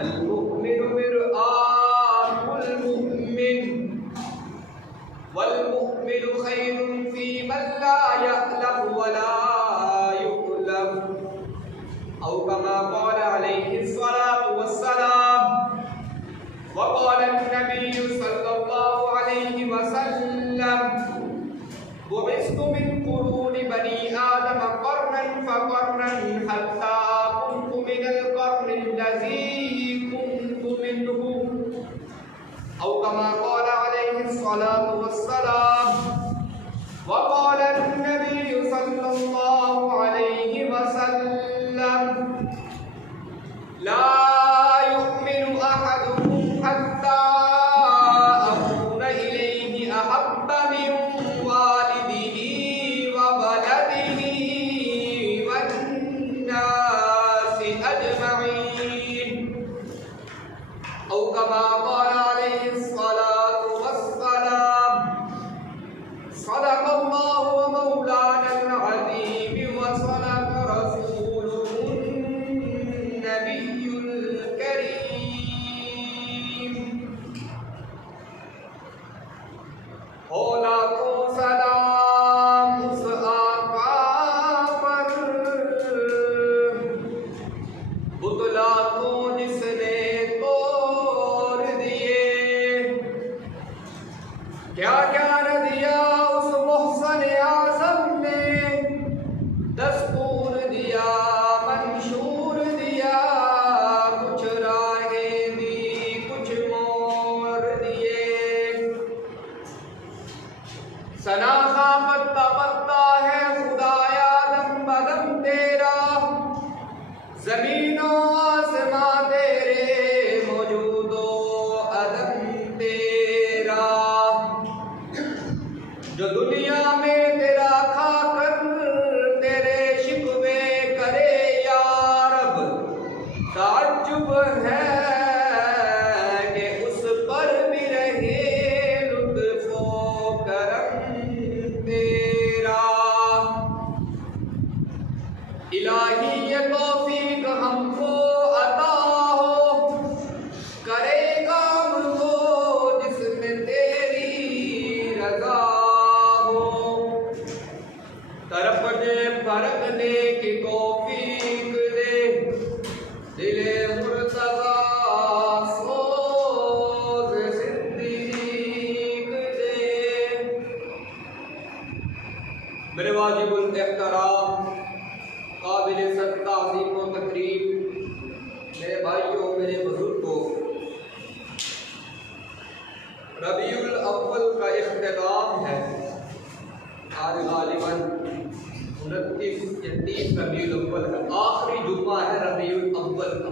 अल-मुमिनु मिरआतुल मुमिन वल मुमिनु खैरुन फी मन ला यअलम व ला युअलम औ कमा क़ाल अलैहि अस्सलातु वस्सलाम व क़ाल अन्नबिय्यु सल्लल्लाहु अलैहि वसल्लम बुइस्तु मिन कुरूनि बनी आदम क़र्नन फ़क़र्नन हत्ता कुन्तु मिनल क़र्निल लज़ी कुन्तु मिन्हु औ कमा क़ाल अलैहि अस्सलातु वस्सलाम व क़ाल अन्नबिय्यु सल्लल्लाहु अलैहि वसल्लम ला युमिनु अहदुकुम हत्ता अकूना इलैहि अहब्बा मिन वालिदिही व वलदिही वन्नासि अजमईन औ कमा क़ाल अलैहि अस्सलातु वस्सलाम सदक़ल्लाहु व मौलानल अज़ीम व सदक़ रसूलुहुन नबियुल करीम। हो लाखों सलाम उस आका पर पुतला को जिसने तोड़ दिए, क्या क्या न दिया उस मोहसन आज़म ने, दस्तूर दिया मंशूर दिया, कुछ राहें दी कुछ मोर दिए। सनाखा पत्ता पत्ता है खुदाया दम बदम तेरा, ज़मीनो आसमां तेरे मौजूदो अदम तेरा। जो दुनिया में तेरा खाकर तेरे शिकवे करे या रब, ताज्जुब है कि उस पर भी रहे लुत्फ़ो करम तेरा। इलाही ये तौफीक हमको अता हो, करे काम वो जिसमें तेरी रज़ा हो। तरफ दे फरकने की तौफीक दे, दिले मुर्तज़ा सोज़ सिद्दीक़ दे। मेरे वाजिबुल एहतराम काबिल ताज़ीम व तकरीम मेरे भाइयों, मेरे बुजुर्गों, रबीउल अव्वल का इख्तिताम है। आज गालिबन 29 या 30 रबीउल अव्वल का आखिरी जुम्मा है रबीउल अव्वल का।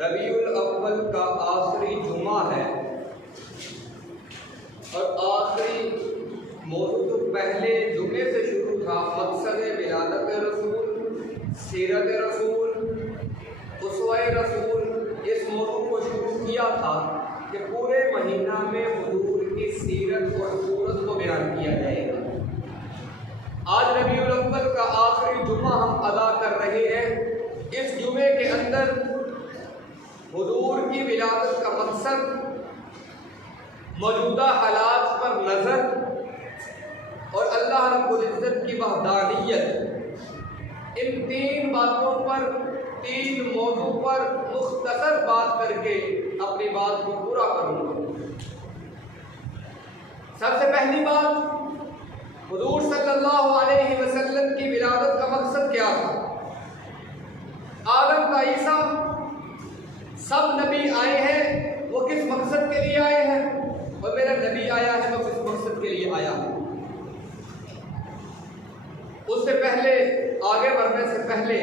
रबीउल अव्वल का आखिरी जुमा है और आखिरी मौजू तो पहले जुमे से शुरू था। मकसद विलादत रसूल, सीरत रसूल, उसवा रसूल, इस मौजू को शुरू किया था कि पूरे महीना में हुजूर की सीरत और सूरत को बयान किया जाएगा। आज रबीउल अव्वल का आखिरी जुमा हम अदा कर रहे हैं। इस जुमे के अंदर हुजूर की विलादत का मकसद, मौजूदा हालात पर नज़र और अल्लाह रब्बुल इज़्ज़त की वहदानियत, इन 3 बातों पर, 3 मौजू पर मुख्तसर बात करके अपनी बात को पूरा करूँगा। सबसे पहली बात, हुजूर सल्लल्लाहु अलैहि वसल्लम की विलादत का मकसद क्या था? आलम का ईसा, सब नबी आए हैं, वो किस मकसद के लिए आए हैं? और मेरा नबी आया है तो किस मकसद के लिए आया है? उससे पहले, आगे बढ़ने से पहले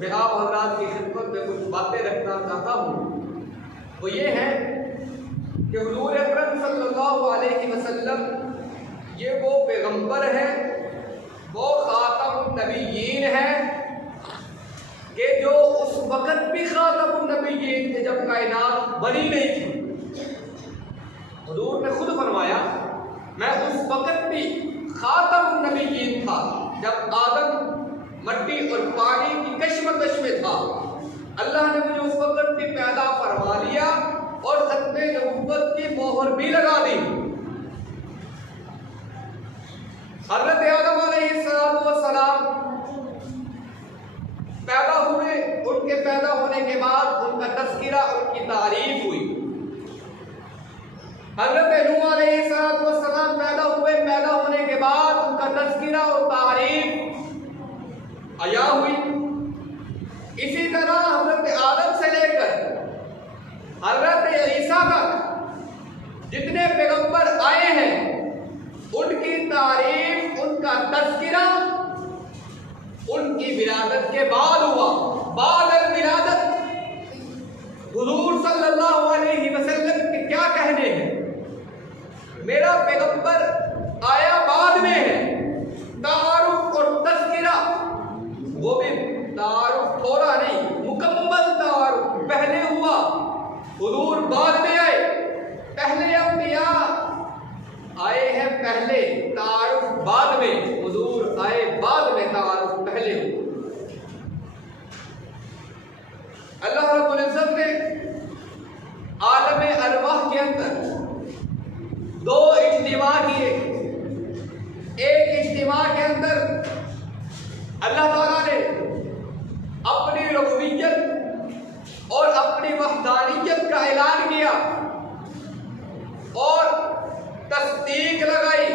मैं आप हज़रात की खिदमत में कुछ बातें रखना चाहता हूँ। वो ये है कि हुजूर अकरम सल्लल्लाहु अलैहि वसल्लम ये वो पैगंबर है, वो खातमुन नबिय्यीन है कि जो नबीयीन थे, जब कायनात बनी नहीं थी। हुजूर ने खुद फरमाया मैं उस वक्त भी खातम नबीयीन था, जब आदम मट्टी और पानी की कश्मकश में था। अल्लाह ने मुझे उस वक्त भी पैदा फरमा लिया और खत्मे नबुव्वत की मोहर भी लगा दी। हज़रत आदम अलैहिस्सलाम पैदा हुए, उनके पैदा होने के बाद उनका तज़किरा, उनकी तारीफ हुई। हज़रत नूह अलैहिस्सलाम पैदा हुए, पैदा होने के बाद उनका तज़किरा और तारीफ आया हुई। इसी तरह हज़रत आदम से लेकर हज़रत ईसा तक जितने पैगंबर आए हैं, उनकी तारीफ, उनका तज़किरा उनकी विलादत के बाद हुआ। बाद विलादत हुजूर सल्लल्लाहु अलैहि वसल्लम के क्या कहने हैं, मेरा पैगंबर आया बाद में है। तारुफ और तज़किरा, वो भी तारुफ थोड़ा नहीं, मुकम्मल तारुफ पहले हुआ, हुजूर बाद में आए। पहले अंबिया आए हैं, पहले तारुफ बाद में, हुजूर आए बाद में, तारुफ पहले हुआ। अल्लाह रब्बुल इज्जत ने आलम अरवाह के अंदर दो इज्तिमा किए। एक इज्तिमा के अंदर अल्लाह ताला ने अपनी रुबूबियत और अपनी वहदानियत का ऐलान किया और तस्दीक लगाई,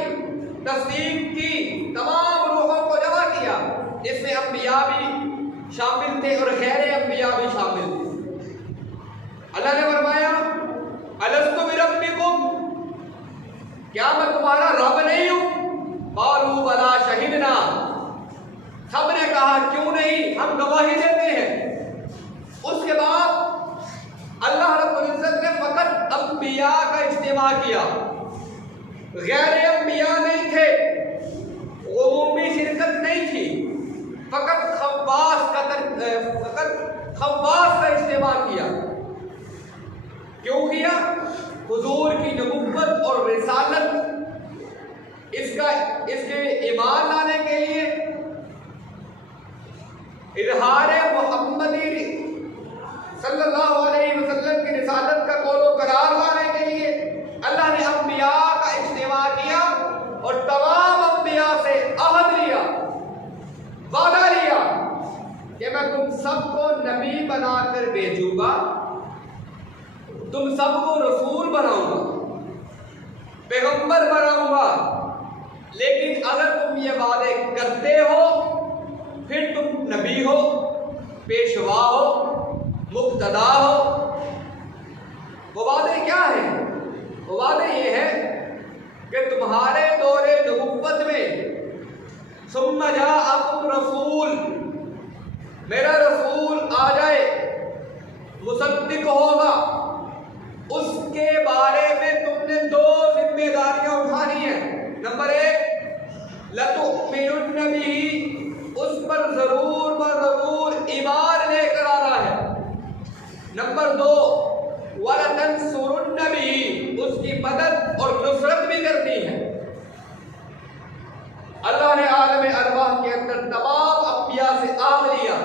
तस्दीक की, तमाम रूहों को जमा किया, जिसमें अंबिया भी शामिल थे और गैर अंबिया भी शामिल थे। अल्लाह ने फरमाया अलस्तु बिरब्बिकुम, क्या मैं तुम्हारा रब नहीं हूं? क़ालू बला शहिदना, सबने कहा क्यों नहीं, हम गवाही देते हैं। उसके बाद अल्लाह रब्बुल इज्जत ने फकत अंबिया का इस्तेमाल किया, गैर अंबिया नहीं थे, उमूमी शिरकत नहीं थी, फकत खव्वास का इस्तेमाल किया। क्यों किया? हुजूर की नबुव्वत और रिसालत, इसके ईमान लाने के लिए, इज़हार मुहम्मदी सल्लल्लाहु अलैहि वसल्लम की रिसालत का कौलो करार लाने के लिए अल्लाह ने अंबिया का इस्तेमाल किया और तमाम अंबिया से अहद लिया, वादा लिया कि मैं तुम सबको नबी बनाकर भेजूंगा, तुम सबको रसूल बनाऊंगा, पैगंबर बनाऊंगा, लेकिन अगर तुम ये वादे करते हो फिर तुम नबी हो, पेशवा हो, मुक्तदा हो। वो वादे क्या है? वो वादे ये है कि तुम्हारे दौरे नबुव्वत में सुम्मा जाअकुम रसूल, मेरा रसूल आ जाए, मुसद्दिक होगा, उसके बारे में तुमने दो जिम्मेदारियां उठानी है। नंबर एक, लतुमिनुन्न बिही, उस पर जरूर ईमान लेकर आना है। नंबर दो, वलतंसुरुन्न बिही, उसकी मदद और नुसरत भी करनी है। अल्लाह ने आलम अरवाह के अंदर तमाम अंबिया से आग लिया।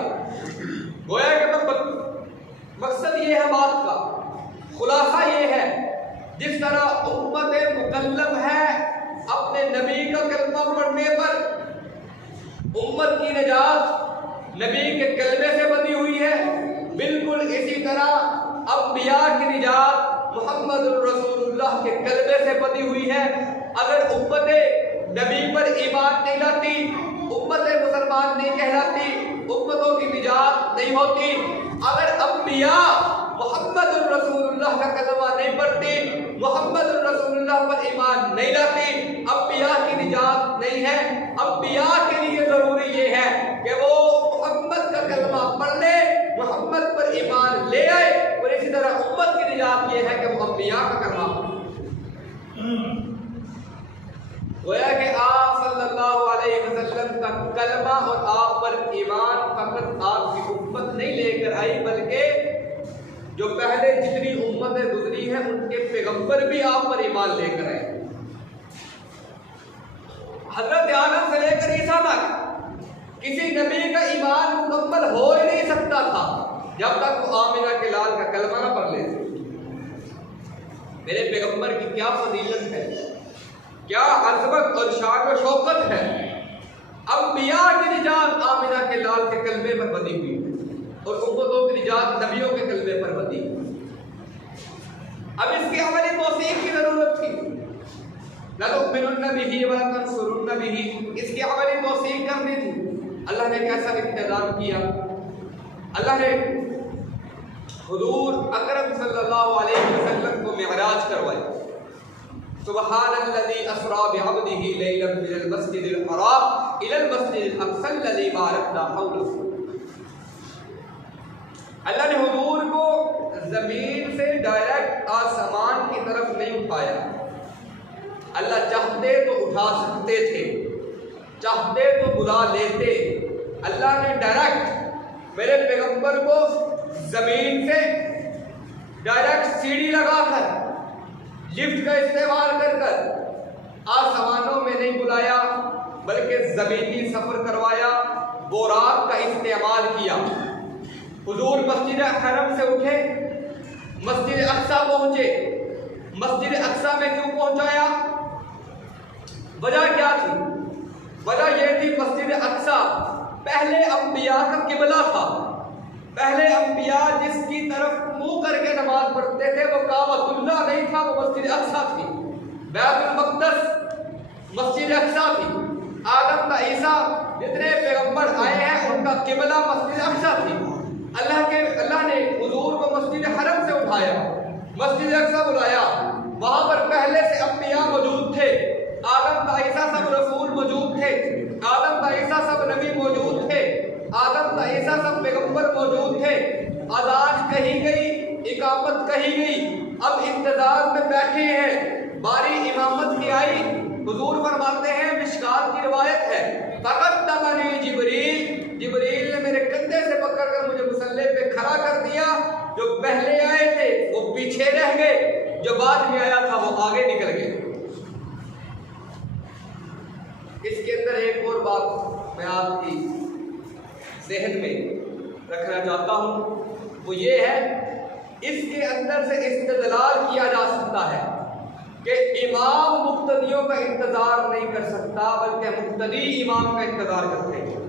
गोया कि मकसद ये है बात का, खुलासा ये है, जिस तरह उम्मत मुकल्लम है अपने नबी का कलमा पढ़ने पर, उम्मत की निजात नबी के कलमे से बनी हुई है, बिल्कुल इसी तरह अंबिया की निजात मुहम्मद रसूलुल्लाह के कलमे से बनी हुई है। अगर उम्मत नबी पर ईमान नहीं लाती, उम्मत मुसलमान नहीं कहलाती, उम्मतों की निजात नहीं होती। अगर अंबिया मुहम्मद रसूलुल्लाह का कलमा नहीं पढ़ती, मुहम्मद रसूलुल्लाह पर ईमान नहीं लाती, अंबिया की निजात नहीं है। अंबिया के लिए जरूरी ये है कि वो मुहम्मद का कलमा पढ़ ले, मुहम्मद पर ईमान ले आए, और इसी तरह उम्मत की निजात ये है कि वो अंबिया का कलमा पढ़े। गोया कि आप सल्लल्लाहु अलैहि वसल्लम का कलमा और आप पर ईमान फकत आपकी उम्मत नहीं लेकर आई, बल्कि जो पहले जितनी उम्मतें गुजरी हैं उनके पैगंबर भी आप पर ईमान लेकर आए। हजरत आदम से लेकर ईसा तक किसी नबी का ईमान मुकम्मल हो ही नहीं सकता था जब तक वो आमिना के लाल का कलमा ना पढ़ लेते। मेरे पैगंबर की क्या फजीलत है, क्या अज़मत और शान और शौकत है। अंबिया की निजात आमिना के लाल के कलमे पर बनी हुई और उम्मतों की निजात नबियों के कलमे पर बनी। अब इसकी अमली तौसीक की जरूरत थी। लतुमिनुन्न बिही व लतंसुरुन्न बिही, इसकी अमली तौसीक करनी थी। अल्लाह ने कैसा इंतजाम किया। अल्लाह ने हुजूर अकरम सल्लल्लाहु अलैहि वसल्लम को मिअराज करवाया। सुब्हानल्लज़ी अस्रा बिअब्दिही लैलन मिनल मस्जिदिल हराम इलल मस्जिदिल अक़सा अल्लज़ी बारकना हौलहू। अल्लाह ने हुजूर को जमीन से डायरेक्ट आसमान की तरफ नहीं उठाया। अल्लाह चाहते तो उठा सकते थे, चाहते तो बुला लेते। अल्लाह ने डायरेक्ट मेरे पैगंबर को जमीन से डायरेक्ट सीढ़ी लगाकर लिफ्ट का इस्तेमाल कर आसमानों में नहीं बुलाया, बल्कि जमीनी सफर करवाया, बोराक का इस्तेमाल किया। हुजूर मस्जिद हरम से उठे, मस्जिद अक्सा पहुंचे। मस्जिद अक्सा में क्यों पहुंचाया? वजह क्या थी? वजह यह थी मस्जिद अक्सा पहले अंबिया का किबला था। पहले अंबिया जिसकी तरफ मुंह करके नमाज पढ़ते थे वो काबतुल्लाह नहीं था, वो मस्जिद अक्सा थी। बैतुल मक़दस मस्जिद अक्सा थी। आदम का ईसा जितने पैगंबर आए हैं उनका किबला मस्जिद अक्सा थी। अल्लाह ने हुजूर को मस्जिद हरम से उठाया, मस्जिद अक्सा बुलाया। वहां पर पहले से अंबिया मौजूद थे। आदम का ईसा सब रसूल मौजूद थे, आदम का ईसा सब नबी मौजूद थे, आदम का ईसा सब पैगंबर मौजूद थे। अज़ान कही गई, इकामत कही गई, अब इंतजार में बैठे हैं। बारी इमामत की आई। हुजूर फरमाते हैं, मिशकात की रिवायत है, फ़क़द्दमनी जिब्रील ने मेरे कंधे से पकड़कर मुझे मुसल्ले पे खड़ा कर दिया। जो पहले आए थे वो पीछे रह गए, जो बाद में आया था वो आगे निकल गए। इसके अंदर एक और बात मैं आपकी ज़हन में रखना चाहता हूँ, वो ये है, इसके अंदर से इस्तेदलाल किया जा सकता है कि इमाम मुक्तदियों का इंतजार नहीं कर सकता, बल्कि मुक्तदी इमाम का इंतजार करते हैं।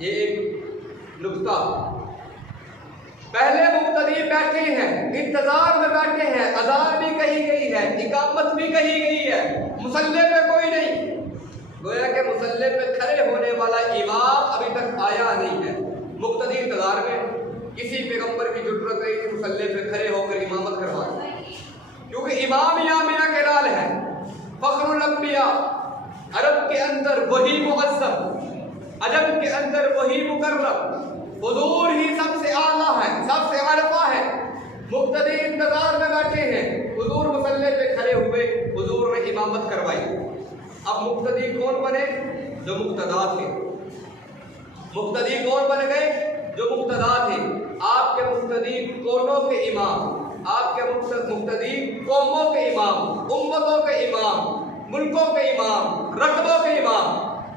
ये एक नुक्ता। पहले मुक्तदी बैठे हैं, इंतजार में बैठे हैं, अज़ान भी कही गई है, इकामत भी कही गई है, मुसल्ले पे कोई नहीं। गोया के मुसल्ले पे खड़े होने वाला इमाम अभी तक आया नहीं है। मुक्तदी इंतजार में। किसी पैगंबर की जरूरत नहीं थी मुसल्ले पे खड़े होकर इमामत करवाने, क्योंकि इमाम आमिना के लाल है, फखरुल अंबिया। अरब के अंदर वही मुअज़्ज़म, अजम के अंदर वही मुकर्रम। हुजूर ही सबसे आला है, सबसे अरफा है। मुक्तदी इंतजार में बैठे हैं, हुजूर मुसल्ले पे खड़े हुए, हुजूर ने इमामत करवाई। अब मुक्तदी कौन बने? जो मुक्तदा थे। मुक्तदी कौन बन गए? जो मुक्तदा थे। आपके मुक्तदी कौनों के इमाम, आपके मुक्तदी कौमों के इमाम, उम्मतों के इमाम, मुल्कों के इमाम, रकबों के इमाम,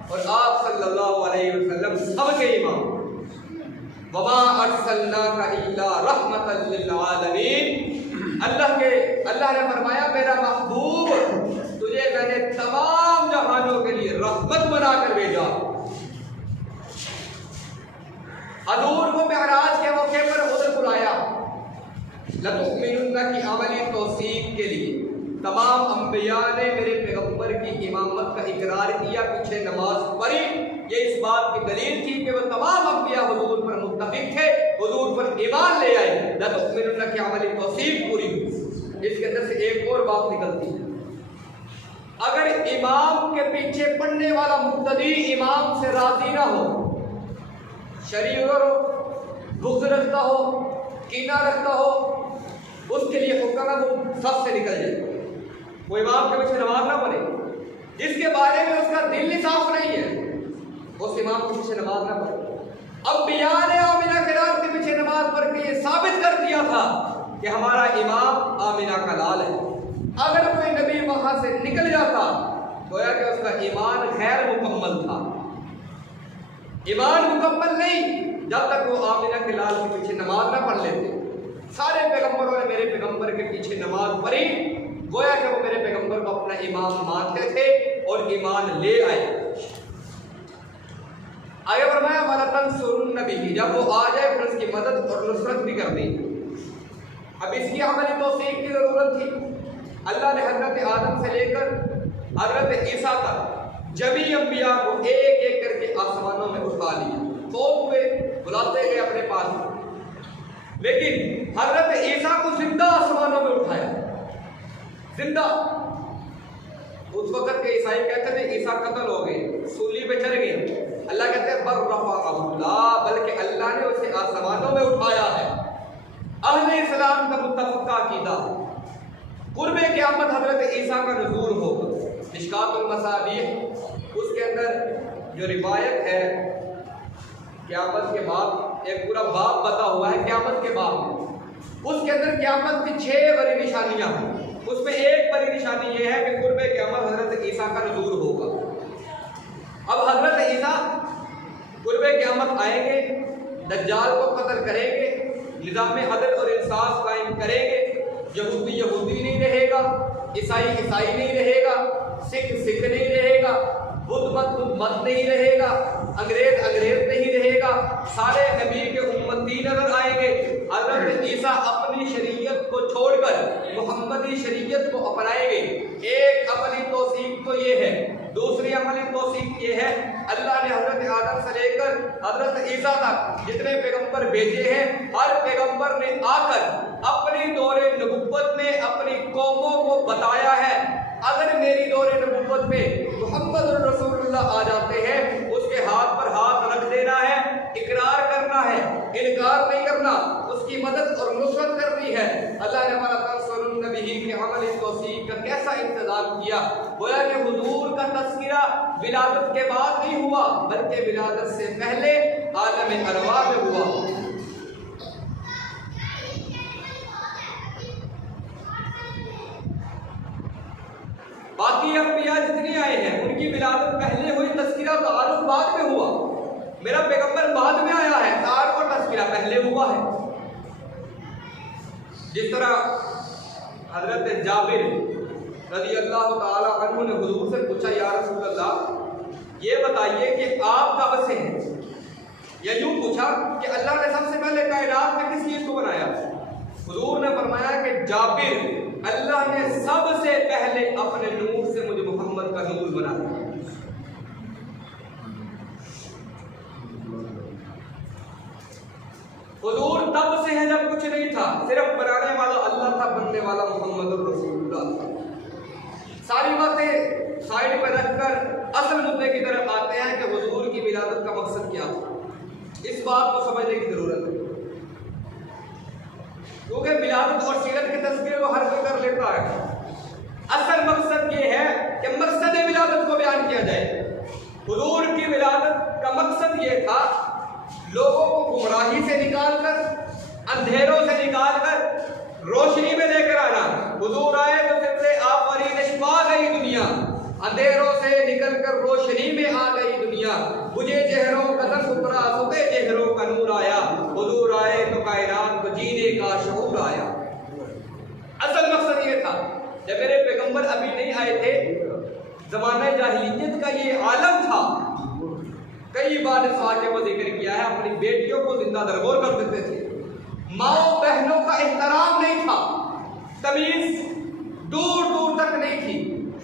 और आप सल्लल्लाहु अलैहि वसल्लम सबके इमाम। वमा अर्सलनाका इल्ला रहमतल लिल आलमीन। अल्लाह ने फरमाया, मेरा महबूब तुझे मैंने तमाम जहानों के लिए रहमत बनाकर भेजा। हुजूर को मेराज के मौके पर उधर बुलाया। लतुमिनुन्न की अमली तौसीक के लिए तमाम अंबिया ने मेरे पैगंबर की इमामत का इकरार किया, पीछे नमाज पढ़ी। ये इस बात की दलील थी कि वो तमाम अंबिया हुजूर पर मुत्तफिक थे, हुजूर पर ईमान ले आए। लतुमिनुन्न की अमली तौसीक पूरी हुई। इसके अंदर से एक और बात निकलती है, अगर इमाम के पीछे पढ़ने वाला मुक्तदी इमाम से राजी ना हो, शरीर हो, बुग़्ज़ रखता हो, कीना रखता हो, उसके लिए हुक्म है वो सब से निकल जाए, वो इमाम के पीछे नमाज ना पढ़े। जिसके बारे में उसका दिल ही साफ नहीं है, उस इमाम के पीछे नमाज ना पढ़े। अब बियान आमिना के पीछे नमाज पढ़ ये साबित कर दिया था कि हमारा इमाम आमिना का लाल है। अगर कोई नबी वहां से निकल जाता गोया कि उसका ईमान गैर मुकम्मल था। ईमान मुकम्मल नहीं जब तक वो आमिना के लाल के पीछे नमाज ना पढ़ लेते। सारे पैगंबरों ने मेरे पैगंबर के पीछे नमाज पढ़ी, गोया कि वो मेरे पैगंबर को अपना इमाम मानते थे और ईमान ले आए। आगे फरमाया वाला तंसुरुन नबी, जब वो आ जाए फिर उसकी मदद और नुसरत भी कर दी। अब इसकी अमली तौसीक की जरूरत थी। अल्लाह ने हजरत आदम से लेकर हजरत ईसा तक जमी अंबिया को एक एक करके आसमानों में उठा लिया। फौत हुए, बुलाते गए अपने पास, लेकिन हजरत ईसा को जिंदा आसमानों में उठाया, जिंदा। उस वक्त के ईसाई कहते थे ईसा कत्ल हो गए, सूली पे चढ़ गए। अल्लाह कहते हैं बल्कि अल्लाह ने उसे आसमानों में उठाया है। अहले इस्लाम का मुत्तफ़क़ा अक़ीदा कुर्बे क़यामत हज़रत ईसा का नुज़ूल होगा। मिशकातुल मसाबीह उसके अंदर जो रिवायत है क़यामत के बाद, एक पूरा बाब बता हुआ है क़यामत के बाब में, उसके अंदर क़यामत की 6 बड़ी निशानियाँ हैं। उसमें एक बड़ी निशानी ये है कि कुर्बे क़यामत हज़रत ईसा का नुज़ूल होगा। अब हज़रत ईसा कुर्बे क़यामत आएंगे, दज्जाल को कत्ल करेंगे, निज़ाम अदल और इंसाफ कायम करेंगे। यहूदी यहूदी नहीं रहेगा, ईसाई ईसाई नहीं रहेगा, सिख सिख नहीं रहेगा, बुद्ध मत नहीं रहेगा, अंग्रेज अंग्रेज नहीं रहेगा। सारे नबी के उम्मती नजर आएंगे। हज़रत ईसा अपनी शरीयत को छोड़कर मुहम्मदी शरीयत को अपनाएंगे। एक अमली तौसीक तो ये है। दूसरी अमली तौसीक ये है, अल्लाह ने हज़रत आदम से लेकर हज़रत ईसा तक जितने पैगंबर भेजे हैं, हर पैगंबर ने आकर अपनी दौरे नबुव्वत में अपनी कौमों को बताया है अगर मेरी दौरे नबुव्वत में मुहम्मद रसूलुल्लाह आ जाते हैं, उसके हाथ पर हाथ रख देना है, इकरार करना है, इनकार नहीं करना, उसकी मदद और नुसरत करनी है। अल्लाह ने हमारा तंसुरुन नबी के अमल तौसीक का कैसा इंतजाम किया। गोया कि हुजूर का तज़किरा विलादत के बाद नहीं हुआ, बल्कि विलादत से पहले आलम अरवाह में हुआ। बाकी अंबिया जितने आए हैं उनकी विलादत पहले हुई, तज़किरा तारुफ बाद में हुआ। मेरा पैगंबर बाद में आया है, तारुफ और तज़किरा पहले हुआ है। जिस तरह हजरत जाबिर रज़ियल्लाहु ताला अन्हु ने हुजूर से पूछा, या रसूल अल्लाह ये बताइए कि आप कब से हैं, या यूं पूछा कि अल्लाह ने सबसे पहले कायनात में किस चीज को बनाया। हुजूर ने फरमाया कि जाबिर, अल्लाह ने सबसे पहले अपने नूर से मुझे मोहम्मद का नूर बनाया। हुजूर तब से है जब कुछ नहीं था, सिर्फ बनाने वाला अल्लाह था, बनने वाला मोहम्मद रसूलुल्लाह था। सारी बातें साइड पर रखकर असल मुद्दे की तरफ आते हैं कि हुजूर की विलादत का मकसद क्या था। इस बात को समझने की जरूरत है, क्योंकि विलादत और सीरत के तस्वीर को हर कोई कर लेता है। असल मकसद ये है कि मकसद विलादत को बयान किया जाए। हुजूर की विलादत का मकसद ये था लोगों को गुमराही से निकालकर, अंधेरों से निकालकर रोशनी में लेकर आना। हुजूर आए तो कहते आफरीन आ गई दुनिया, अंधेरों से निकलकर रोशनी में आ गई दुनिया। मुझे चेहरों कदम उतरा, सुबह चेहरों का नूर आया। हुजूर आए तो कायनात को जीने का शऊर आया। असल मकसद ये था, जब मेरे पैगंबर अभी नहीं आए थे, जमाने जाहिलियत का ये आलम था। कई बार इस वाक़े को जिक्र किया है, अपनी बेटियों को जिंदा दरगोर कर देते थे, माओ बहनों का एहतराम नहीं था, तमीज दूर दूर तक नहीं थी,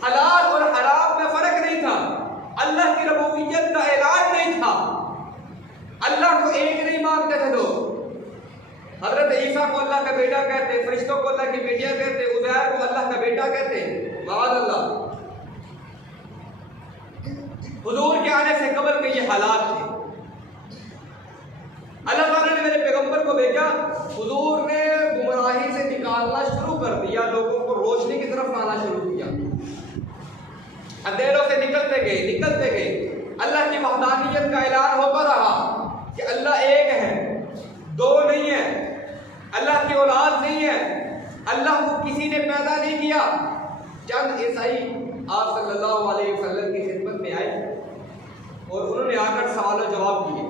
हलाल और हराम में फर्क नहीं था, अल्लाह की रबूबियत का ऐलान नहीं था, अल्लाह को एक नहीं मानते थे लोग। हजरत ईसा को अल्लाह का बेटा कहते, फरिश्तों को अल्लाह की बेटियां कहते, उज़ैर को अल्लाह का बेटा कहते, माअज़ अल्लाह। हुजूर के आने से कबल के ये हालात थे। अल्लाह ताला ने मेरे पैगंबर को भेजा, हुजूर ने गुमराही से निकालना शुरू कर दिया, लोगों को रोशनी की तरफ लाना शुरू किया। अंधेरों से निकलते गए। अल्लाह की वहदानियत का ऐलान होता रहा कि अल्लाह एक है, दो नहीं है, की औलाद नहीं है, अल्लाह को किसी ने पैदा नहीं किया। चंद ईसाई आप सल्लल्लाहु अलैहि वसल्लम की खिदमत में आए और उन्होंने आकर सवाल जवाब किए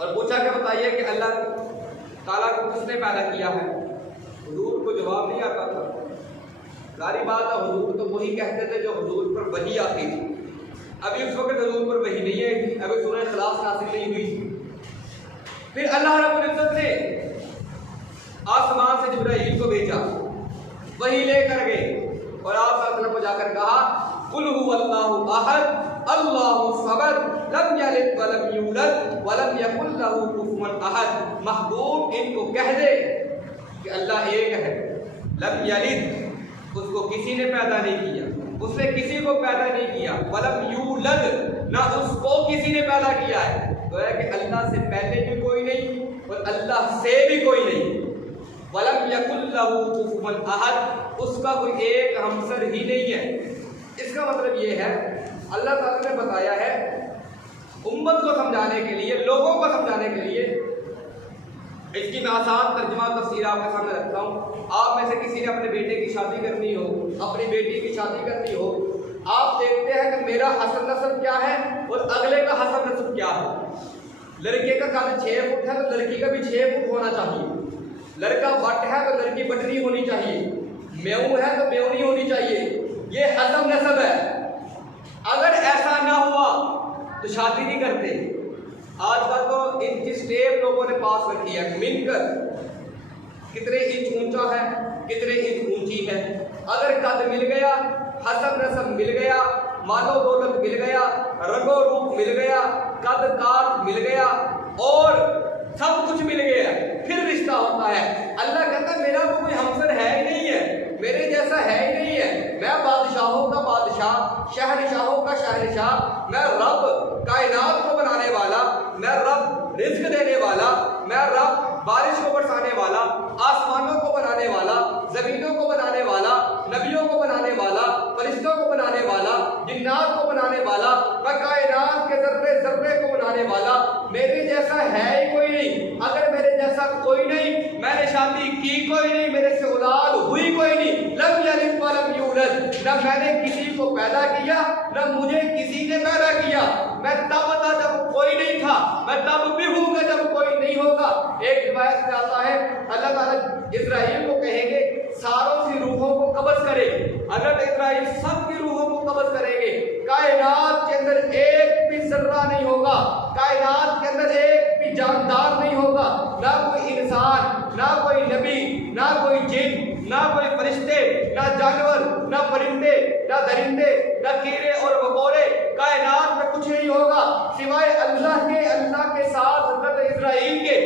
और पूछा कि बताइए कि अल्लाह ताला को किसने पैदा किया है। हुजूर को जवाब नहीं आता था। सारी बात है, हुजूर तो वही कहते थे जो हुजूर पर वही आती थी। अभी उस वक्त हुजूर पर वही नहीं आई थी, अभी सूरह इखलास नाज़िल नहीं हुई थी। फिर अल्लाह रब्बुल इज्जत ने आसमान से जिब्राईल को भेजा, वही लेकर गए और आप सल्लल्लाहु अलैहि वसल्लम को जाकर कहा कुल हुवल्लाहु अहद अल्लाहु समद लम यलिद वलम यूलद वलम यकुल लहू कुफुवन अहद। महबूब इनको कह दे कि अल्लाह एक है, लम यलिद उसको किसी ने पैदा नहीं किया, उसने किसी को पैदा नहीं किया, वलम यूलद ना उसको किसी ने पैदा किया है। तो है कि अल्लाह से पहले भी कोई नहीं और अल्लाह से भी कोई नहीं। वलम यकुल लहू कुफुवन अहद, उसका कोई एक हमसर ही नहीं है। इसका मतलब ये है अल्लाह ताला ने बताया है उम्मत को समझाने के लिए, लोगों को समझाने के लिए। इसकी मैं आसान तर्जुमा तफसीर आपके सामने रखता हूँ। आप में से किसी ने अपने बेटे की शादी करनी हो, अपनी बेटी की शादी करनी हो, आप देखते हैं कि मेरा हसन नस्ब क्या है और अगले का हसन नस्ब क्या है। लड़के का कद 6 फुट है तो लड़की का भी 6 फुट होना चाहिए। लड़का बट है तो लड़की बटनी होनी चाहिए, मेऊ है तो मेवनी होनी चाहिए। ये हसन नस्ब है। अगर ऐसा ना हुआ तो शादी नहीं करते। आजकल तो इंच स्टेप लोगों ने पास रखी है, मिलकर कितने इंच ऊंचा है, कितने इंच ऊंची है। अगर कद मिल गया, हसन नस्ब मिल गया, मालो दौलत मिल गया, रंगो रूप मिल गया, कद काट मिल गया और सब कुछ मिल गया, फिर रिश्ता होता है। अल्लाह कहता है मेरा कोई हमसर है ही नहीं है, मेरे जैसा है ही नहीं है। मैं बादशाहों का बादशाह, शहनशाहों का शहनशाह, मैं रब कायनात को बनाने वाला, मैं रब रिज्क देने वाला, मैं रब बारिश को बरसाने वाला, आसमानों को बनाने वाला, जमीनों को बनाने वाला, नबियों को बनाने वाला, फरिश्तों को बनाने वाला, जिन्नात को बनाने वाला, मैं कायनात के जर्रे जर्रे को बनाने वाला। मेरे जैसा है ही कोई नहीं। अगर मेरे जैसा कोई नहीं, मैंने शादी की कोई नहीं, मेरे से औलाद हुई कोई नहीं। लम यलिद वलम यूलद, न मैंने किसी को पैदा किया न मुझे किसी ने पैदा किया। मैं तब था जब कोई नहीं था, मैं तब भी हूँगा जब कोई नहीं होगा। एक रिवायत में आता है अल्लाह ताला इस्राइल को कहेंगे सारों की रूहों को कब्ज़ करे। अगर इस्राइल सब की रूहों को कब्ज़ करेंगे, कायनात के अंदर एक भी जर्रा नहीं होगा, कायनात के अंदर एक भी जानदार नहीं होगा, ना कोई इंसान, ना कोई नबी, ना कोई जिन, ना कोई फरिश्ते, ना जानवर, ना परिंदे, ना दरिंदे, ना कीड़े और मकोड़े। कायनात में कुछ नहीं होगा सिवाय अल्लाह के। अल्लाह के साथ हज़रत इस्राइल के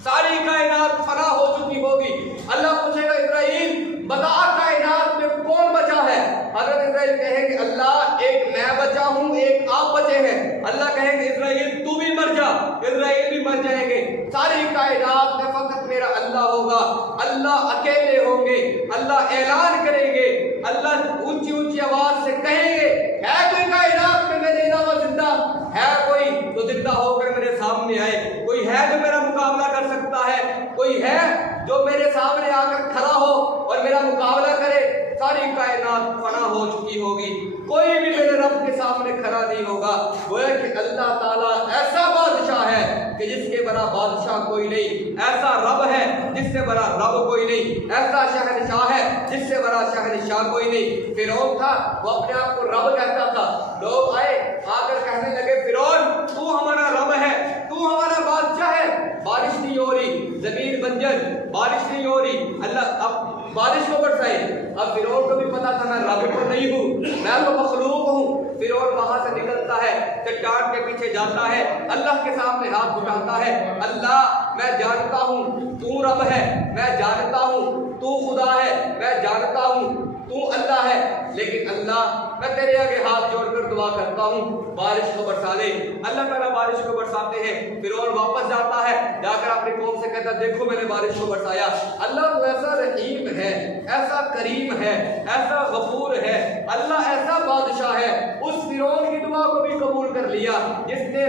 सारी कायनात फना हो चुकी होगी। अल्लाह पूछेगा इस्राइल बता कायनात में कौन बचा है। हज़रत इस्राइल कहेंगे अल्लाह एक मैं बचा हूँ, एक आप बचे हैं। अल्लाह कहेंगे इस्राइल तू भी मर जा, इस्राइल भी मर जाएंगे। सारी कायनात में फकत मेरा अल्लाह होगा, अल्लाह अकेले होंगे। अल्लाह ऐलान करेंगे, अल्लाह ऊंची ऊंची आवाज से कहेंगे है कोई कायनात में मेरे अलावा जिंदा है? कोई तो जिंदा होकर मेरे सामने आए। कोई है जो मेरा मुकाबला कर सकता है? कोई है जो मेरे सामने आकर खड़ा हो और मेरा मुकाबला करे? सारी कायनात फना हो चुकी होगी, कोई भी मेरे रब के सामने खड़ा नहीं होगा। वो है कि अल्लाह ताला ऐसा बादशाह है कि जिसके बड़ा बादशाह कोई नहीं, ऐसा रब है जिससे बड़ा रब कोई नहीं, ऐसा शहनशाह है जिससे बड़ा शहनशाह कोई नहीं। फिरौन था, वो अपने आप को रब कहता था। लोग आए आकर कहने लगे फिरौन तू हमारा रब है, तू हमारा बादशाह है। बारिश नहीं हो रही, जमीन बंजर, बारिश नहीं हो रही, अल्लाह अब बारिश को बरसाए। अब फिरौन को भी पता था मैं रब तो नहीं हूँ, मैं तो मखलूक हूँ। फिरौन वहां से निकलता है, चट्टान के पीछे जाता है, अल्लाह के सामने हाथ उठाता है। अल्लाह मैं जानता हूँ तू रब है, मैं जानता हूँ तू खुदा है, मैं जानता हूँ तू अल्लाह है, लेकिन अल्लाह मैं तेरे आगे हाथ जोड़कर दुआ करता हूँ बारिश को बरसा दे। अल्लाह ताला बारिश को बरसाते हैं। फिरौन वापस जाता है, जाकर अपनी कौम से कहता देखो मैंने बारिश को बरसाया। अल्लाह तो ऐसा रहीम है, ऐसा करीम है, ऐसा गफूर है, अल्लाह ऐसा बादशाह है। उस फिरौन की दुआ को भी कबूल कर लिया जिसने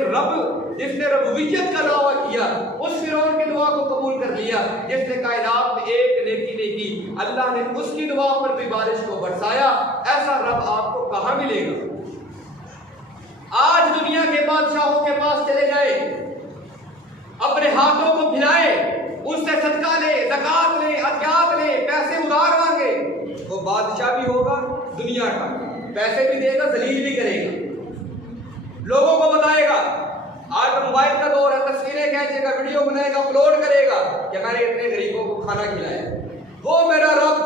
रबूबियत का दावा किया दिया, उस फिरौन की दुआ को कबूल कर लिया जिसने कायनात में एक नेकी नहीं की, अल्लाह ने उसकी दुआ पर भी बारिश को बरसाया। ऐसा रब आपको कहां मिलेगा? आज दुनिया के बादशाहों के पास चले जाए, अपने हाथों को भिलाए, उससे सदका ले, ज़कात ले, अतियात ले, पैसे उधार मांगे, वो बादशाह भी होगा दुनिया का, पैसे भी देगा, जलील भी करेगा, लोगों को बताएगा। आज तो मोबाइल का दौर है, तस्वीरें खींचेगा, वीडियो बनाएगा, अपलोड करेगा कि मैंने इतने गरीबों को खाना खिलाया। वो मेरा रब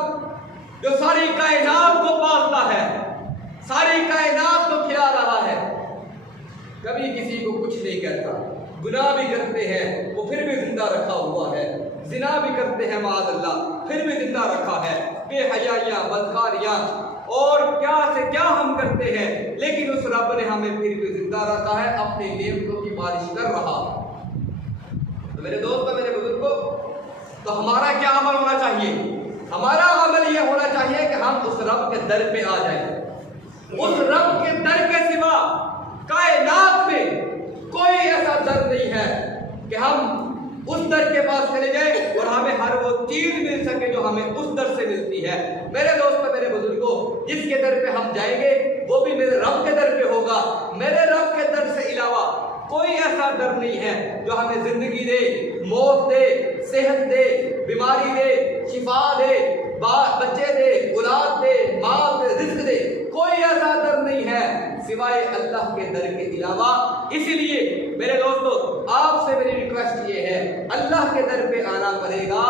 जो सारी कायनात को पालता है, सारी कायनात को खिला रहा है, कभी किसी को कुछ नहीं कहता। गुनाह भी करते हैं वो फिर भी जिंदा रखा हुआ है, जिना भी करते हैं माअल्लाह फिर भी जिंदा रखा है, बेहयाइयां, बदकारियां और क्या से क्या हम करते हैं, लेकिन उस रब ने हमें फिर भी जिंदा रखा है, अपने नेमतों की बारिश कर रहा। तो मेरे दोस्तों, मेरे बुजुर्गों, तो हमारा क्या अमल होना चाहिए? हमारा अमल यह होना चाहिए कि हम उस रब के दर पे आ जाएं। उस रब के दर के सिवा कायनात में कोई ऐसा दर नहीं है कि हम उस दर के पास चले जाए और हमें हर वो चीज मिल सके जो हमें उस दर से मिलती है। मेरे दोस्तों, मेरे बुजुर्गों, जिसके दर पे हम जाएंगे वो भी मेरे रब के दर पे होगा। मेरे रब के दर से अलावा कोई ऐसा दर नहीं है जो हमें जिंदगी दे, मौत दे, सेहत दे, बीमारी दे, शिफा दे, बच्चे दे, औलाद दे, माल दे, रिज्क दे। कोई ऐसा दर नहीं है सिवाय अल्लाह के दर के अलावा। इसीलिए मेरे दोस्तों, आपसे मेरी रिक्वेस्ट ये है, अल्लाह के दर पे आना पड़ेगा,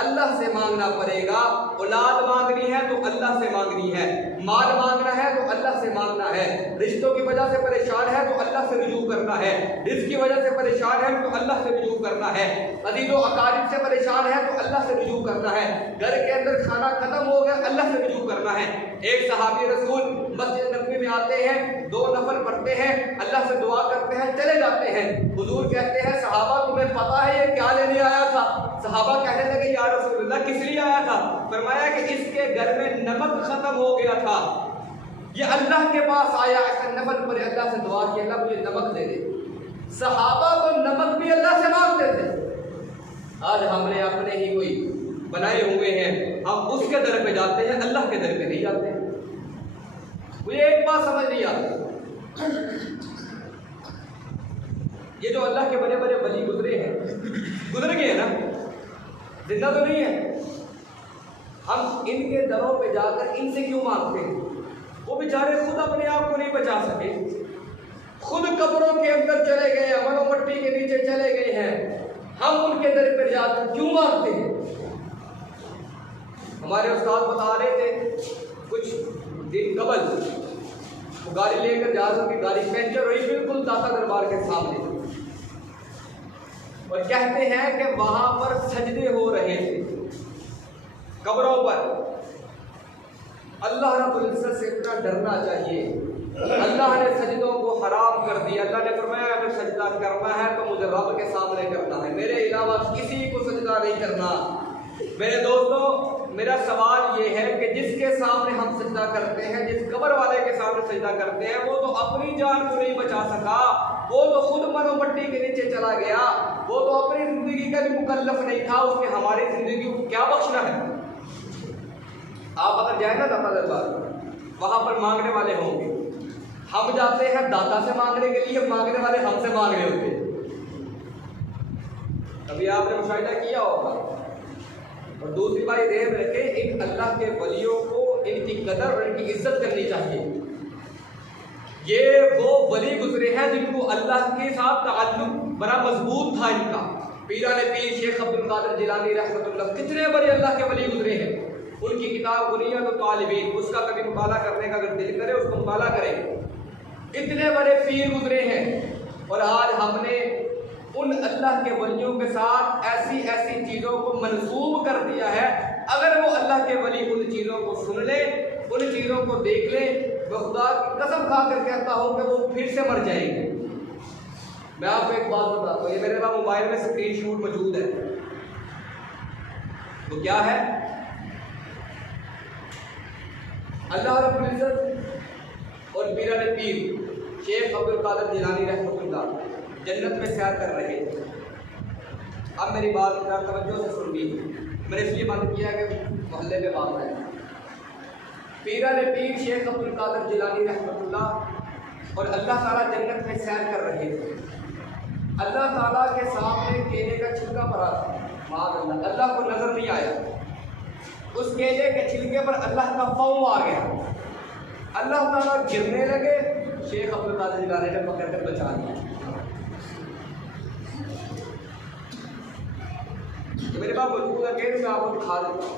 अल्लाह से मांगना पड़ेगा। औलाद मांगनी है तो अल्लाह से मांगनी है, माल मांगना है तो अल्लाह से मांगना है, रिश्तों की वजह से परेशान है तो अल्लाह से रुजू करना है, रिज्क की वजह से परेशान है तो अल्लाह से रुजू करना है, अजीजो अकारिब से परेशान है तो अल्लाह से रुजू करना है, घर के अंदर खाना खत्म हो गया अल्लाह से रुजू करना है। एक सहाबी रसूल मस्जिद नबवी में आते हैं, 2 नफल पढ़ते हैं, अल्लाह से दुआ करते हैं, चले जाते हैं। हुजूर कहते हैं, सहाबा तुम्हें पता है ये क्या लेने आया था? सहाबा कहने लगे, या रसूलल्लाह किस लिए आया था? फरमाया कि इसके घर में नमक खत्म हो गया था, ये अल्लाह के पास आया, ऐसा नफल पर अल्लाह से दुआ की, अल्लाह मुझे नमक दे दे। सहाबा तो नमक भी अल्लाह से मांगते थे। आज हमने अपने ही कोई बनाए हुए हैं, हम उसके दर पे जाते हैं, अल्लाह के दर पे नहीं जाते हैं। मुझे एक बात समझ नहीं आती, ये जो अल्लाह के बड़े बड़े वली गुजरे हैं, गुजर गए हैं ना, जिंदा तो नहीं है, हम इनके दरों पे जाकर इनसे क्यों मांगते हैं? वो बेचारे खुद अपने आप को नहीं बचा सके, खुद कब्रों के अंदर चले गए, अमलो मट्टी के नीचे चले गए हैं, हम उनके दर पर जाकर क्यों मांगते हैं? हमारे उस्ताद बता रहे थे कुछ दिन कबल, वो गाड़ी लेकर जा रहे थे, गाड़ी पंचर हुई बिल्कुल दाता दरबार के सामने, और कहते हैं कि वहां पर सजदे हो रहे थे कब्रों पर। अल्लाह रब्बुल इज्जत से इतना डरना चाहिए। अल्लाह ने सजदों को हराम कर दिया। अल्लाह ने फरमाया, अगर सजदा करना है तो मुझे रब के सामने करना है, मेरे अलावा किसी को सजदा नहीं करना। मेरे दोस्तों, मेरा सवाल ये है कि जिसके सामने हम सजदा करते हैं, जिस कब्र वाले के सामने सजदा करते हैं, वो तो अपनी जान को नहीं बचा सका, वो तो खुद मनो मट्टी के नीचे चला गया, वो तो अपनी जिंदगी का भी मुकल्लफ नहीं था, उसने हमारी जिंदगी को क्या बख्शना है? आप अगर जाए ना दाता दरबार, वहां पर मांगने वाले होंगे, हम जाते हैं दाता से मांगने के लिए, मांगने वाले हमसे मांग रहे होते। कभी आपने मुशाहिदा किया होगा। और दूसरी बात ध्यान रखें, इन अल्लाह के वलियों को इनकी कदर और इनकी इज्जत करनी चाहिए। ये वो वली गुजरे हैं जिनको अल्लाह के साथ ताल्लुक बड़ा मजबूत था इनका। पीराने पीर शेख अब्दुल कादिर जिलानी रहमतुल्लाह, कितने बड़े अल्लाह के वली गुजरे हैं। उनकी किताब बुनियाद तो तालिबीन, उसका कभी मुताला करने का अगर दिल करे उसको मुताला करें। इतने बड़े पीर गुजरे हैं और आज हमने उन अल्लाह के वलियों के साथ ऐसी ऐसी चीज़ों को मंसूब कर दिया है। अगर वो अल्लाह के वली उन चीज़ों को सुन ले, उन चीज़ों को देख ले, मैं खुदा की कसम खा कर कहता हूँ कि वो फिर से मर जाएंगे। मैं आपको एक बात बताता हूँ, ये मेरे पास मोबाइल में स्क्रीन शॉट मौजूद है। तो क्या है, अल्लाह रब्बुल इज्जत और पीराने पीर शेख अब्दुल कादिर जिलानी रहमतुल्लाह जन्नत में सैर कर रहे थे। अब मेरी बात तवज्जो से सुननी, मैंने इसलिए बंद किया कि मोहल्ले में बात है। पीरा ने पीर शेख अब्दुल कादिर जिलानी रहमतुल्लाह और अल्लाह ताला जन्नत में सैर कर रहे थे। अल्लाह ताला के सामने केले का छिलका पड़ा था, माद अल्लाह को नजर नहीं आया। उस केले के छिलके पर अल्लाह का पाँव आ गया, अल्लाह ताला गिरने लगे, शेख अब्दुल कादिर जिलानी ने पकड़ कर बचा लिया। मेरे पास मौजूद है कि मैं आपको दिखा देता हूँ।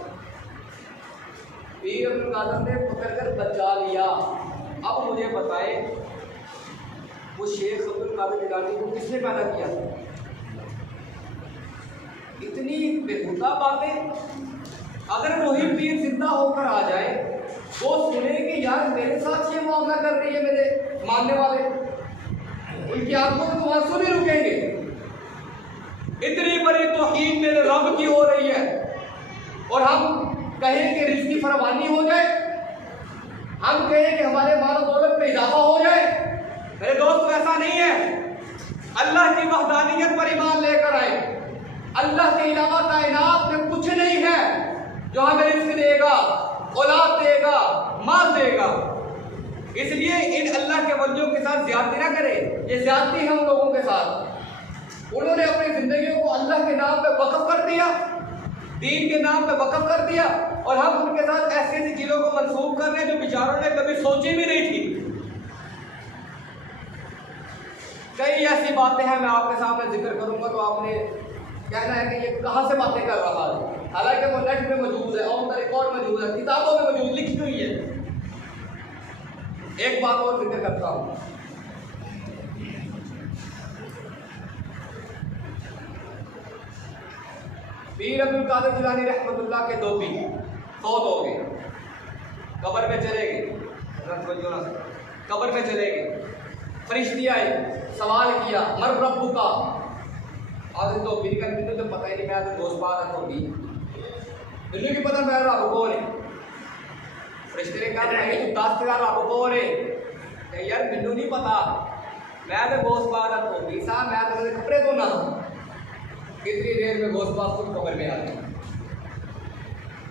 पीर अब्दुल कादिर ने पकड़ कर बचा लिया। अब मुझे बताए वो शेख अब्दुल कादिर जिलानी को किसने पैदा किया? इतनी बेहुदा बातें। अगर वही पीर जिंदा होकर आ जाए, वो सुने कि यार मेरे साथ ये मामला कर रही है मेरे मानने वाले, उनकी आंखों से तो आंसू नहीं रुकेंगे। इतनी बड़ी तौहीद मेरे रब की हो रही है और हम कहें कि रिज़्क़ की फरमानी हो जाए, हम कहें कि हमारे माल दौलत में इजाफा हो जाए। मेरे दोस्त ऐसा नहीं है। अल्लाह की वहदानियत पर ईमान लेकर आए। अल्लाह के अलावा कायनात में कुछ नहीं है जो हमें रिज़्क़ देगा, औलाद देगा, माल देगा। इसलिए इन अल्लाह के वलियों के साथ ज्यादती ना करें। ये ज्यादती है उन लोगों के साथ। उन्होंने अपनी जिंदगियों को अल्लाह के नाम पे वक़्फ़ कर दिया, दीन के नाम पे वक़्फ़ कर दिया, और हम उनके साथ ऐसी ऐसी चीज़ों को मंसूब कर रहे हैं जो बेचारों ने कभी सोची भी नहीं थी। कई ऐसी बातें हैं, मैं आपके सामने जिक्र करूंगा तो आपने कहना है कि ये कहाँ से बातें कर रहा है। हालांकि वो नेट में मौजूद है, ऑन द रिकॉर्ड मौजूद है, किताबों में मौजूद, लिखी हुई है। एक बात और जिक्र करता हूँ। पीर अब्दुल कादिर जिलानी रहमतुल्लाह के दो पीर फौत हो गए, कब्र में चले गए, कब्र में चले गए। फरिश्ते आए, सवाल किया मर रब्बु का। आज दो पीर का मुझे तो पता ही नहीं, मैं तो दोस्त बात होगी, मुझे की पता मैं रब कौन है। फरिश्ते ने कहा भाई तू दस तेरा रब कौन है? यार मैनू नहीं पता, मैं तो दोस्त बात होगी साहब, मैं तो मेरे कपड़े धोना। कितनी देर में गोश्त पास खुद कब्र में आ गए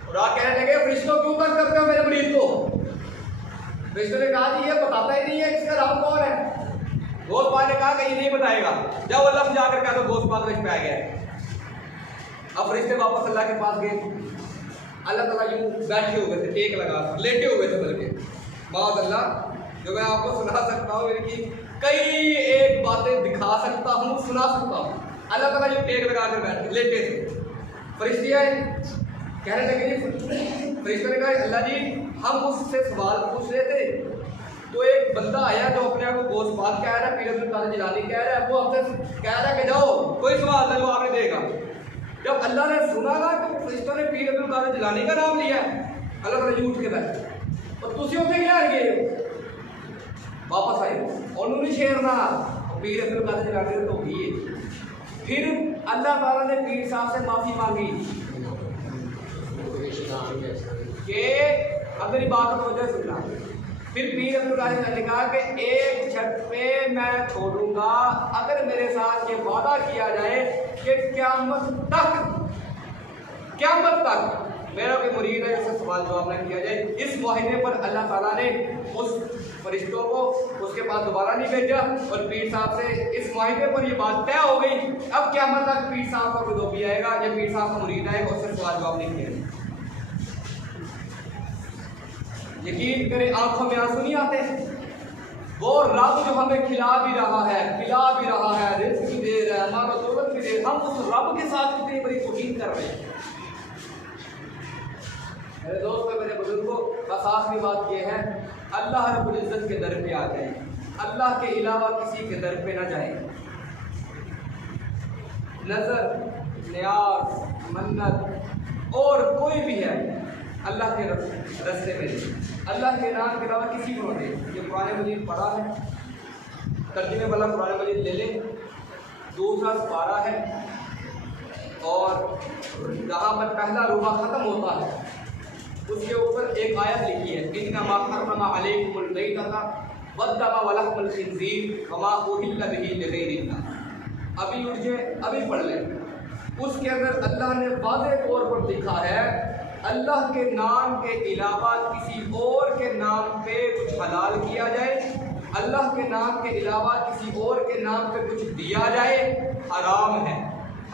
और आप कहने लगे फरिश्तों क्यों तंग करते हो मेरे मरीज को? फरिश्तों ने कहा कि ये बताता ही नहीं है इसका रब कौन है। गोश्त पास ने कहा कि ये नहीं बताएगा, जब अल्लाह से जाकर कहा तो गोश्त पास में आ गया। अब फरिश्ते वापस अल्लाह के पास गए। अल्लाह ताला यूं बैठे हुए थे, टेक लगा लेटे हुए थे, बल्कि माद अल्लाह जो मैं आपको सुना सकता हूँ, इनकी कई एक बातें दिखा सकता हूँ, सुना सकता हूँ। अल्लाह ताला जो टेक लगा कर बैठे लेटे थे। फरिश्ते आए, कहने लगे, फरिश्ते ने कहा अल्लाह जी हम उससे सवाल पूछ रहे थे तो एक बंदा आया जो अपने आप को गोश्त बात कह रहा है, पीर अब्दुल कादिर जिलानी कह रहा है, वो आपसे कह रहा है कि जाओ कोई सवाल का जवाब नहीं देगा। जब अल्लाह ने सुना ना कि फरिश्तों ने पीर अब्दुल कादिर जिलानी का नाम लिया, अल्लाह ताला उठ के बैठे और तुसी उसे क्या गए वापस आए और उन्होंने छेड़ना पीर अब्दुल कादिर जिलानी तो होगी। फिर अल्लाह ताला ने पीर साहब से माफ़ी मांगी कि अब मेरी बात को वजह सुनना। फिर पीर अब्दुल कादिर ने कहा कि एक शर्त पे मैं छोड़ूंगा, अगर मेरे साथ ये वादा किया जाए कि क़यामत तक मेरा कोई मुरीद है उससे सवाल जवाब न किया जाए। इस मुआहदे पर अल्लाह ताला ने उस फरिश्तों को उसके बाद दोबारा नहीं भेजा और पीर साहब से इस मुआहदे पर ये बात तय हो गई। अब क़यामत तक पीर साहब का कोई धोबी आएगा या पीर साहब का मुरीद आएगा, उससे सवाल जवाब नहीं किया। यकीन करें आंखों में आंसू नहीं आते। वो रब जो हमें खिला भी रहा है, पिला भी रहा है, रिज़्क़ भी दे रहा है, हमारा दौलत भी दे रहा है, हम उस रब के साथ कितनी बड़ी तौहीद कर रहे हैं। मेरे दोस्तों, मेरे बुजुर्गों, असास की बात यह है अल्लाह रब्बुल इज़्ज़त के दर पे आ जाए, अल्लाह के अलावा किसी के दर पे ना जाए। नज़र, न्याज, मन्नत और कोई भी है अल्लाह के रस्ते में दे, अल्लाह के नाम के अलावा किसी को न दे। ये कुरान मजीद पढ़ा है, तर्जुमे वाला कुरान मजीद ले ले, दूसरा पारा है और जहाँ पर पहला रुबा ख़त्म होता है उसके ऊपर एक आयत लिखी है, इन्नमा हर्रमा अलैकुमुल मैतता वद्दमा वलहमुल खिंज़ीर वमा उहिल्ला बिही लिग़ैरिल्लाह। अभी उठ जाए, अभी पढ़ लें। उसके अंदर अल्लाह ने वाज़ेह तौर पर लिखा है अल्लाह के नाम के अलावा किसी और के नाम पे कुछ हलाल किया जाए, अल्लाह के नाम के अलावा किसी और के नाम पे कुछ दिया जाए, हराम है,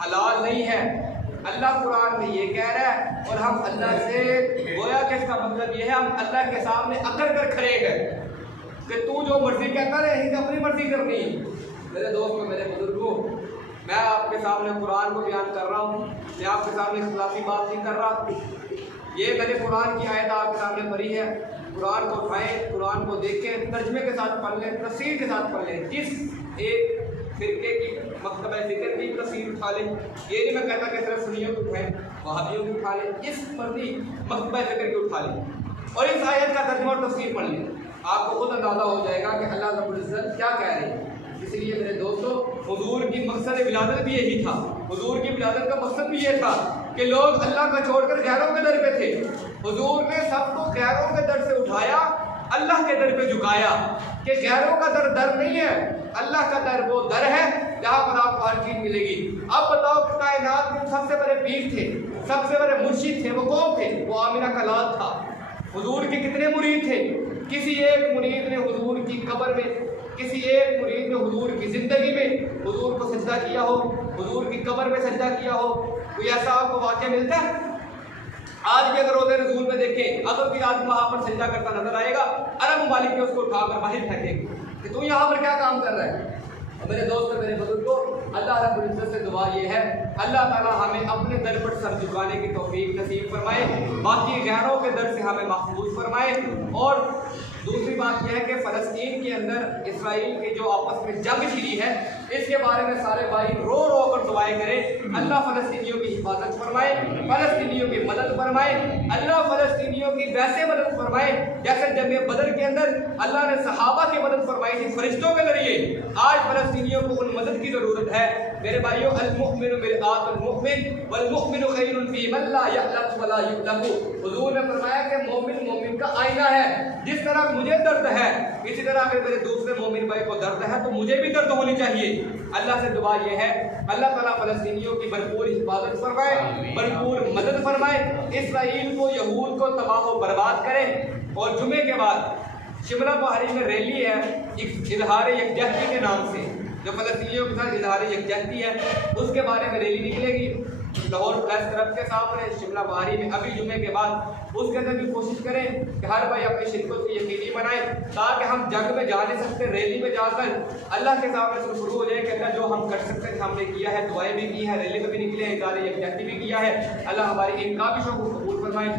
हलाल नहीं है। अल्लाह कुरान में ये कह रहा है और हम अल्लाह से गोया कि इसका मतलब ये है हम अल्लाह के सामने अकड़ कर खड़े हैं कि तू जो मर्जी कहता रहे ही अपनी मर्जी करनी। मेरे दोस्तों, मेरे बुजुर्गों, मैं आपके सामने कुरान को बयान कर रहा हूँ, मैं आपके सामने इख्तिलाफी बात नहीं कर रहा। ये मैंने कुरान की आयत आपके सामने पढ़ी है। कुरान को उठाएं, कुरान को देखें, तर्जमे के साथ पढ़ लें, तफसीर के साथ पढ़ लें। जिस एक फिरके की मकतबा ज़िक्र की तफसीर उठा लें, ये नहीं मैं कहता कि सिर्फ सुन्नियों की उठाएं, वहाबियों की उठा लें, इस मर्जी मकतबा ज़िक्र की उठा लें और इस आयत का तर्जमा और तफसीर पढ़ लें। आपको खुद अंदाज़ा हो जाएगा कि अल्लाह रब्बुल इज़्ज़त क्या कह रहे हैं। इसलिए मेरे दोस्तों, हुजूर की मकसद विलादत भी यही था। हुजूर की विलादत का मकसद भी ये था कि लोग अल्लाह का छोड़कर गैरों के दर पे थे। हुजूर ने सबको गैरों के दर से उठाया, अल्लाह के दर पे झुकाया कि गैरों का दर नहीं है, अल्लाह का दर वो दर है जहाँ पर आपको हर चीज़ मिलेगी। अब बताओ कि कायनात में सबसे बड़े पीर थे, सबसे बड़े मुर्शिद थे, वो कौन थे? वो आमिना का लाल था। हुजूर के कितने मुरीद थे? किसी एक मुरीद ने हुजूर की कब्र में, किसी एक मुरीद ने हुजूर की ज़िंदगी में हुजूर को सजदा किया हो, हुजूर की कब्र में सजदा किया हो? कोई ऐसा आपको वाक़या मिलता है? आज भी अगर रोज़े रसूल में देखें, अगर कोई आदमी वहाँ पर सजदा करता नजर आएगा, अरब ममालिक के उसको उठाकर बाहर फेंकेंगे कि तू यहाँ पर क्या काम कर रहा है। और मेरे दोस्त, मेरे बुजुर्गों, अल्लाह रब्बुल इज़्ज़त से दुआ ये है अल्लाह ताला हमें अपने दर पर सर झुकाने की तौफीक नसीब फरमाए, बाकी गैरों के दर से हमें महफूज फरमाए। और दूसरी बात यह है कि फ़लस्तीन के अंदर इसराइल के जो आपस में जंग छिड़ी है, इसके बारे में सारे भाई रो रो कर दुआएं करें। अल्लाह फ़लस्तीनियों की हिफाजत फरमाए, फ़लस्तीनियों की मदद फरमाए, अल्लाह फ़लस्तीनियों की वैसे मदद फरमाए जैसे जंग बदर के अंदर अल्लाह ने सहाबा की मदद फरमाई थी फरिश्तों के जरिए। आज फ़लस्तीनियों को उन मदद की ज़रूरत है। मेरे भाइयों, अल-मुअमिनु मिरआतुल मुअमिन वल मुअमिनु खैरुन फी मन ला यअलफ़ वला युअलफ़ु। हुज़ूर ने फरमाया कि मोमिन मोमिन का आईना है। जिस तरह मुझे दर्द है, इसी तरह अगर मेरे दूसरे मोमिन भाई को दर्द है तो मुझे भी दर्द होनी चाहिए। अल्लाह से दुआ ये है अल्लाह ताला फ़लस्तीनियों की भरपूर हिफाजत फरमाए, भरपूर मदद फरमाए, इसराइल को, यहूद को तबाह व बर्बाद करें। और जुमे के बाद शिमला पहाड़ी में रैली है इजहार यकजहती के नाम से, जो फ़लस्तीनियों के साथ इजहार यकजहती है, उसके बारे में रैली निकलेगी लाहौर प्रेस क्लब के सामने शिमला पहाड़ी में अभी जुमे के बाद। उसके अंदर भी कोशिश करें कि हर भाई अपनी शिरकत को यकीनी बनाए ताकि हम जंग में जा नहीं सकते, रैली में जाकर अल्लाह के सामने शुरू हो जाए कि अल्लाह जो हम कर सकते थे हमने किया है, दुआएं भी की है, रैली में भी निकले हैं, इजहार यकजहती भी किया है। अल्लाह हमारी इन काविशों को कबूल फरमाए।